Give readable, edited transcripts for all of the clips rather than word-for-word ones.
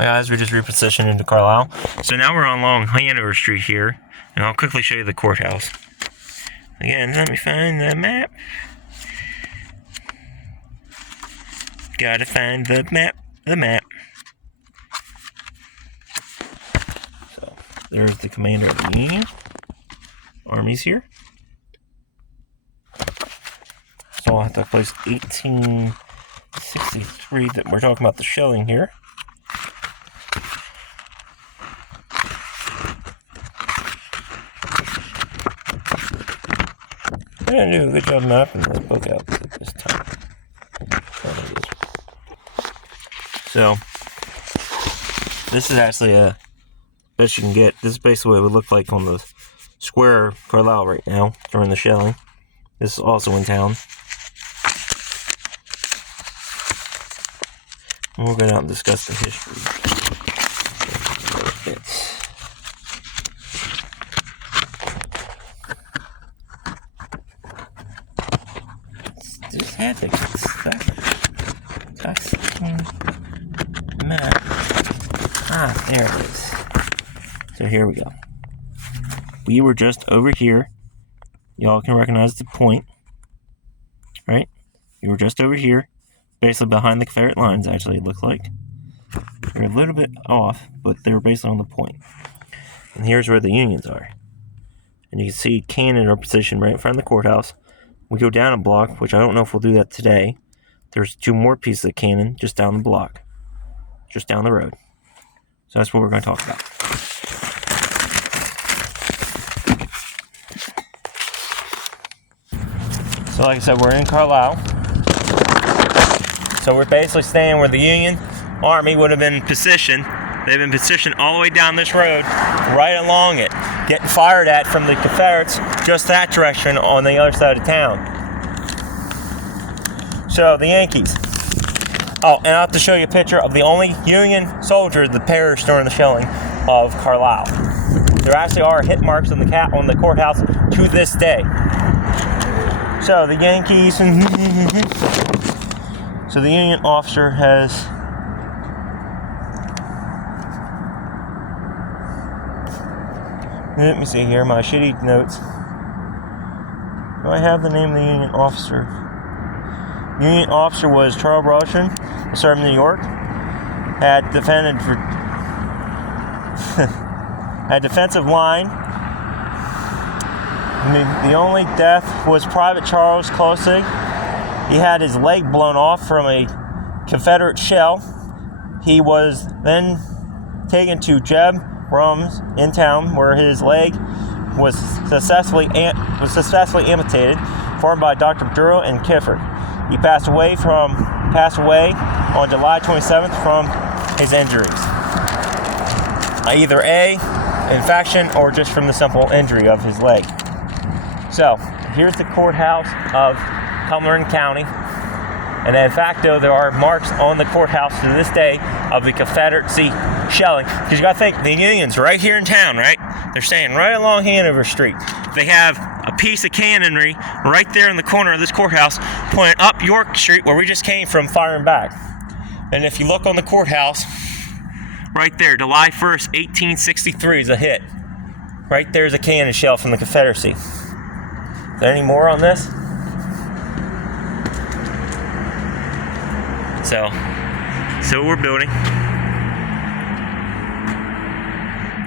Hi guys, we just repositioned into Carlisle. So now we're on Long Hanover Street here, and I'll quickly show you the courthouse. Again, let me find the map. Gotta find the map. So, there's the commander of the Union. Army's here. So I'll have to place 1863, that we're talking about the shelling here. I'm going to do a good job mapping this book out this time. So, this is actually a best you can get. This is basically what it would look like on the square of Carlisle right now during the shelling. This is also in town. And we'll go down and discuss the history. Just had to get map. Ah, there it is. So here we go. We were just over here. Y'all can recognize the point, right? We were just over here, basically behind the Confederate lines. Actually, it looked like they're a little bit off, but they were basically on the point. And here's where the Unions are. And you can see cannon are positioned right in front of the courthouse. We go down a block, which I don't know if we'll do that today. There's 2 more pieces of cannon just down the block, just down the road. So that's what we're going to talk about. So like I said, we're in Carlisle. So we're basically staying where the Union Army would have been positioned. They've been positioned all the way down this road, right along it, getting fired at from the Confederates just that direction on the other side of town. So the Yankees. Oh, and I have to show you a picture of the only Union soldier that perished during the shelling of Carlisle. There actually are hit marks on the courthouse to this day. So the Yankees, so the Union officer has let me see here, my shitty notes. Do I have the name of the Union officer? The Union officer was Charles Russian, served in New York, had defended for had defensive line. The only death was Private Charles Closig. He had his leg blown off from a Confederate shell. He was then taken to Jeb Rum's in town, where his leg was successfully amputated, performed by Dr. Duro and Kifford. He passed away on July 27th from his injuries. Either A, infection, or just from the simple injury of his leg. So, here's the courthouse of Cumberland County. And in fact, though, there are marks on the courthouse to this day of the Confederacy shelling. Because you got to think, the Union's right here in town, right? They're staying right along Hanover Street. They have a piece of cannonry right there in the corner of this courthouse pointing up York Street, where we just came from, firing back. And if you look on the courthouse, right there, July 1st, 1863 is a hit. Right there's a cannon shell from the Confederacy. Is there any more on this? So we're building.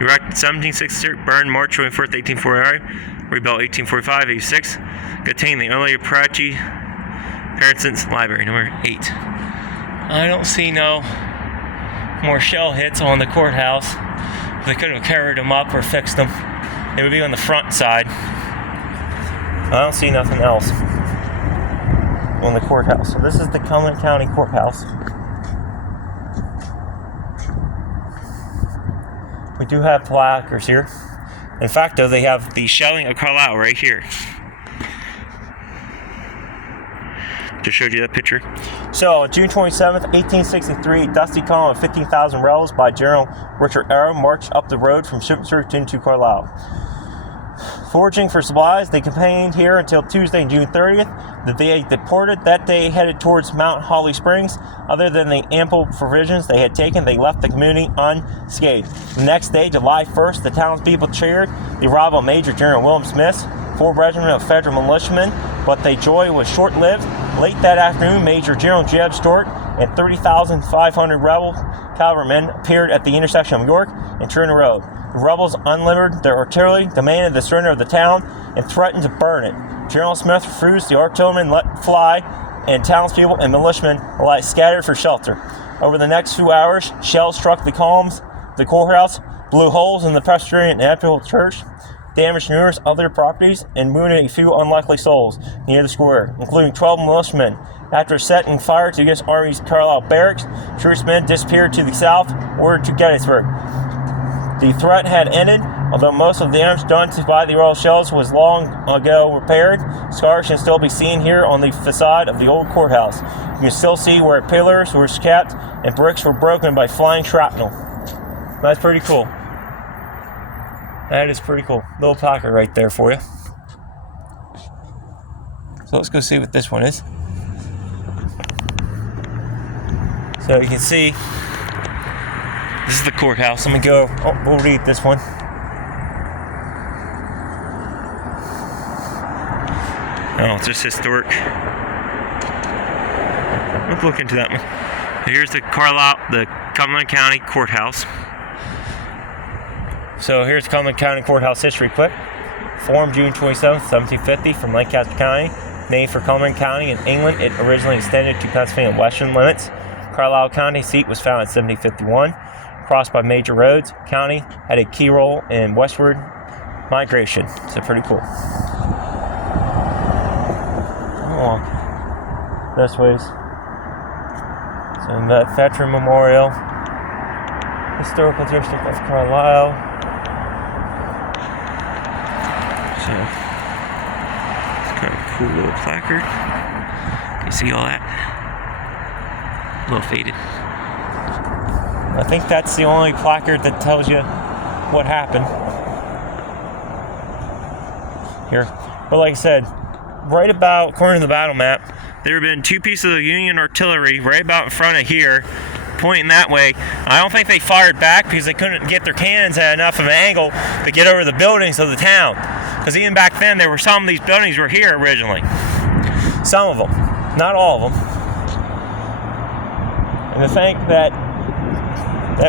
Erected 1763, burned March 24th, 1849. Rebuilt 1845, 86. Contained the earlier Apache Parents Library, number 8. I don't see no more shell hits on the courthouse. They could have carried them up or fixed them. It would be on the front side. I don't see nothing else on the courthouse. So this is the Cumberland County Courthouse. We do have placards here. In fact, though, they have the shelling of Carlisle right here. Just showed you that picture. So, June 27th, 1863, dusty column of 15,000 rebels by General Richard Arrow marched up the road from Shipsburg into Carlisle. Foraging for supplies, they campaigned here until Tuesday, June 30th. The day deported, that day headed towards Mount Holly Springs. Other than the ample provisions they had taken, they left the community unscathed. The next day, July 1st, the townspeople cheered the arrival of Major General William Smith's 4th Regiment of Federal Militiamen, but their joy was short-lived. Late that afternoon, Major General Jeb Stuart and 30,500 rebel cavalrymen appeared at the intersection of York and Turner Road. The rebels unlimbered their artillery, demanded the surrender of the town, and threatened to burn it. General Smith refused. The artillerymen let fly, and townspeople and militiamen lay scattered for shelter. Over the next few hours, shells struck the columns, the courthouse, blew holes in the Presbyterian and Episcopal Church, damaged numerous other properties, and wounded a few unlikely souls near the square, including 12 militiamen. After setting fire to U.S. Army's Carlisle barracks, troops disappeared to the south, ordered to Gettysburg. The threat had ended, although most of the damage done by the royal shells was long ago repaired. Scars can still be seen here on the facade of the old courthouse. You can still see where pillars were capped and bricks were broken by flying shrapnel. That's pretty cool. That is pretty cool. Little placard right there for you. So let's go see what this one is. So you can see, this is the courthouse. Let me go, we'll read this one. Oh, it's just historic. Let's look into that one. Here's the Carlisle, the Cumberland County Courthouse. So here's Cumberland County Courthouse history quick. Formed June 27, 1750 from Lancaster County. Named for Cumberland County in England, it originally extended to Pennsylvania western limits. Carlisle County seat was founded in 1751. Crossed by major roads, county had a key role in westward migration. So pretty cool. Oh, this ways. So the Veteran Memorial, Historical District of Carlisle. So it's kind of a cool little placard. You see all that? A little faded. I think that's the only placard that tells you what happened here. But like I said, right about, according to the battle map, there have been 2 pieces of Union artillery right about in front of here, pointing that way. I don't think they fired back because they couldn't get their cannons at enough of an angle to get over the buildings of the town. Because even back then, there were some of these buildings were here originally. Some of them, not all of them. And to think that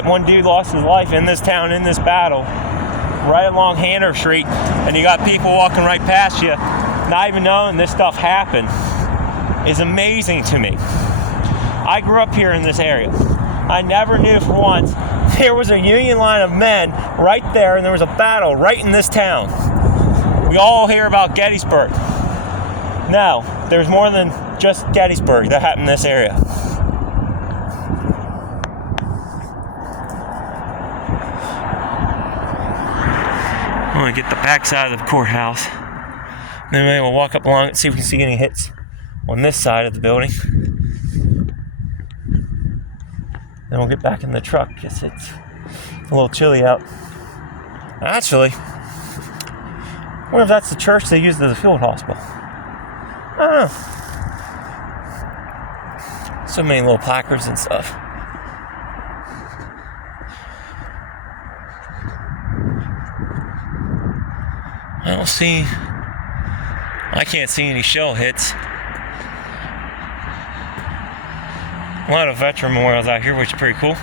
one dude lost his life in this town, in this battle, right along Hanover Street, and you got people walking right past you, not even knowing this stuff happened, is amazing to me. I grew up here in this area. I never knew for once there was a Union line of men right there, and there was a battle right in this town. We all hear about Gettysburg. No, there's more than just Gettysburg that happened in this area. I'm going to get the back side of the courthouse. Then maybe we'll walk up along and see if we can see any hits on this side of the building. Then we'll get back in the truck because it's a little chilly out. Actually, I wonder if that's the church they used as a field hospital. I don't know. So many little placards and stuff. I can't see any shell hits. A lot of veteran memorials out here, which is pretty cool.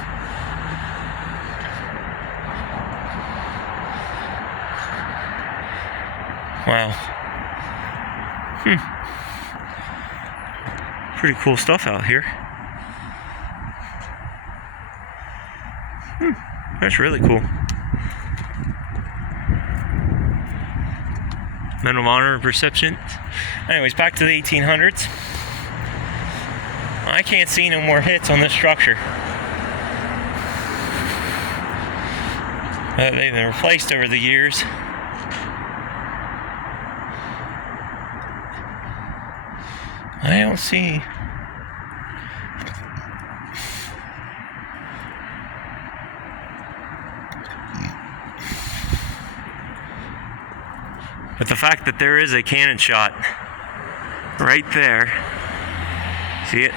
Wow. Pretty cool stuff out here. That's really cool. Medal of Honor reception. Anyways, back to the 1800s. I can't see no more hits on this structure. They've been replaced over the years. I don't see. But the fact that there is a cannon shot right there, see it?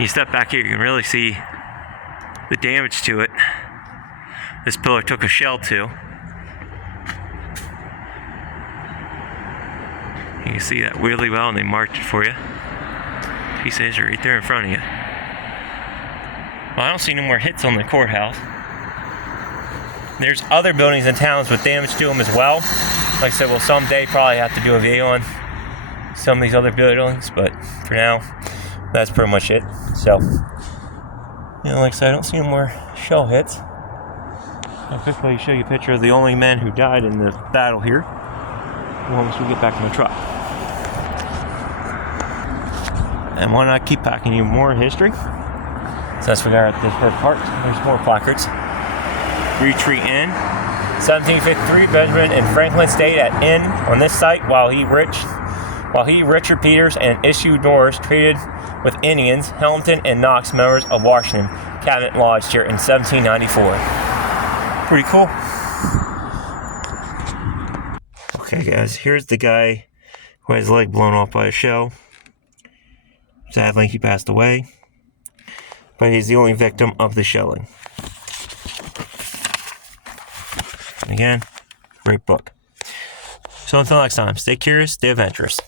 You step back here, you can really see the damage to it. This pillar took a shell too. You can see that really well, and they marked it for you. Pieces are right there in front of you. Well, I don't see no more hits on the courthouse. There's other buildings and towns with damage to them as well. Like I said, we'll someday probably have to do a video on some of these other buildings, but for now, that's pretty much it. So, like I said, I don't see no more shell hits. I'll quickly show you a picture of the only men who died in the battle here once we get back in the truck. And why not keep packing you more history? Since we are at this first part, there's more placards. Retreat Inn. 1753, Benjamin and Franklin stayed at inn on this site while he, Richard Peters, and Issue Norris traded with Indians, Hamilton and Knox, members of Washington Cabinet lodged here in 1794. Pretty cool. Okay, guys, here's the guy who had his leg blown off by a shell. Sadly, he passed away, but he's the only victim of the shelling. And again, great book. So until next time, stay curious, stay adventurous.